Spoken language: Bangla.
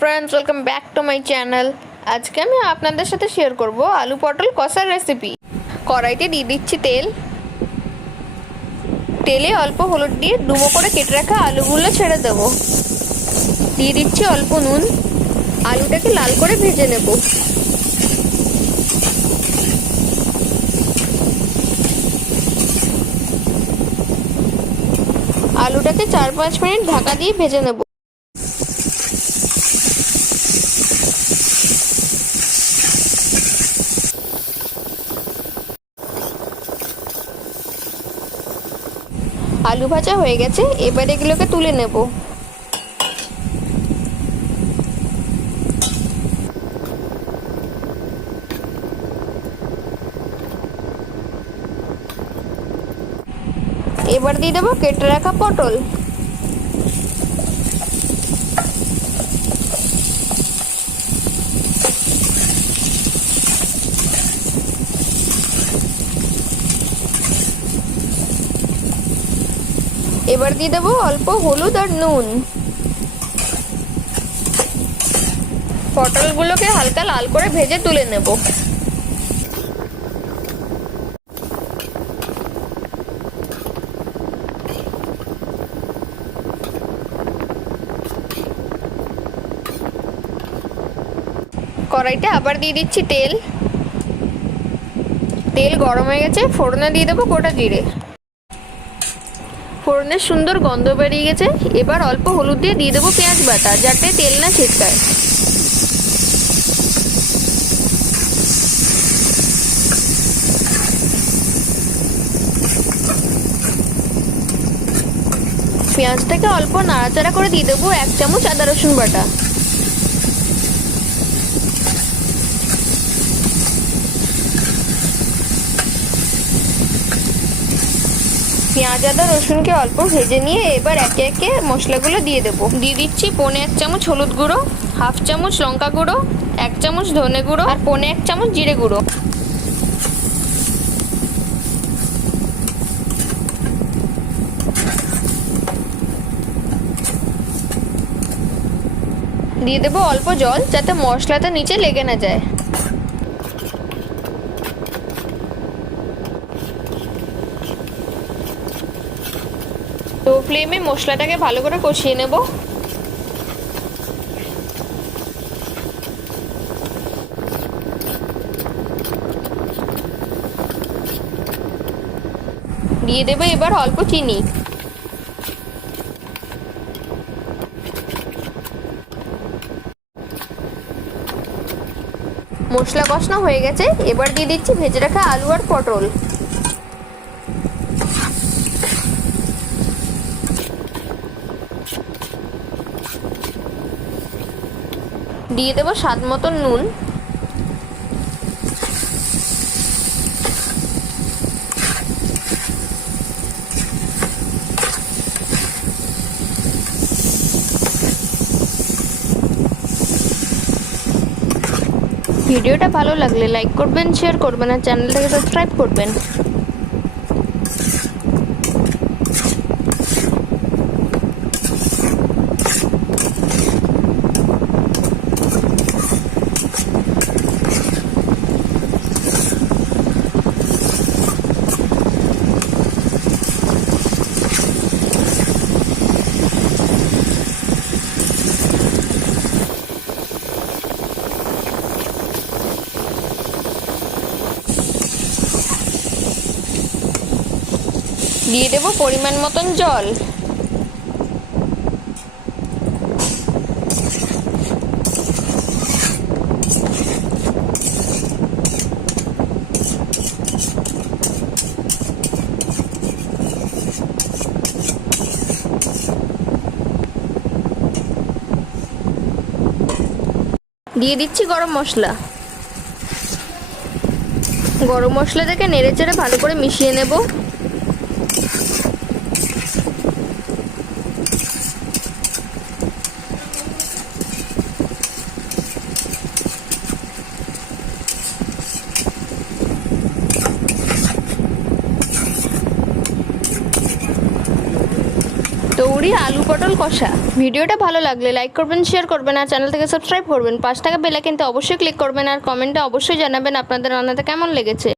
Friends welcome back to my channel. आज के मैं आपनादेर साथे शेयर करब आलू पटल कषार रेसिपि। कड़ाईते दिए दिচ্ছি तेल। तेले अल्प हलुद दिए डुबो करे केटे रखा आलूगुलो छेड़े देब। दिए दिচ্ছি अल्प नुन। आलूटाके लाल करे भेजे नेब। आलूटाके 4-5 मिनट ढाका दिए भेजे नेब। आलू भाजा हो गेছে, এবার এগুলোকে তুলে নেব। এবার দিয়ে দেব কেটে রাখা পটল। এবার দিয়ে দেব অল্প হলুদ আর নুন। পটলগুলোকে হালকা লাল করে ভেজে তুলে নেব। কড়াইতে আবার দিয়ে দিচ্ছি তেল। তেল গরম হয়ে গেছে, ফোড়নে দিয়ে দেব গোটা জিরে। ফোড়নের সুন্দর গন্ধ বেরিয়ে গেছে, এবার অল্প হলুদ দিয়ে দেবো পেঁয়াজ বাটা, যাতে তেল না ছিটকায়। পেঁয়াজটাকে অল্প নাড়াচাড়া করে দিয়ে দেবো 1 চামচ আদা রসুন বাটা। পেঁয়াজ আদা রসুনকে অল্প ভেজে নিয়ে এবার একে একে মশলাগুলো দিয়ে দেবো। দিয়ে দিচ্ছি 1.25 চামচ হলুদ গুঁড়ো, 1/2 চামচ লঙ্কা গুঁড়ো, 1 চামচ ধনে গুঁড়ো আর 1.25 চামচ জিরে গুঁড়ো। দিয়ে দেবো অল্প জল, যাতে মশলাটা নিচে লেগে না যায়। লো ফ্লেমে মশলাটাকে ভালো করে কষিয়ে নেব। দিয়ে দেব এবার অল্প চিনি। মশলা কষানো হয়ে গেছে, এবার দিয়ে দিচ্ছি ভেজে রাখা আলু আর পটল। দিয়ে দেব স্বাদ মতন নুন। ভিডিওটা ভালো লাগলে লাইক করবেন, শেয়ার করবেন আর চ্যানেলটাকে সাবস্ক্রাইব করবেন। দিয়ে দেব পরিমাণ মতন জল। দিয়ে দিচ্ছি গরম মশলা। গরম মশলাটাকে নেড়েচেড়ে ভালো করে মিশিয়ে নেব। তৈরি তৈরি আলু পটল কষা। ভিডিওটা ভালো লাগলে লাইক করবেন, শেয়ার করবেন আর চ্যানেল থেকে সাবস্ক্রাইব করবেন। 5 টাকা বেল আইকনটা অবশ্যই ক্লিক করবেন আর কমেন্টে অবশ্যই জানাবেন আপনাদের রান্নাটা কেমন লেগেছে।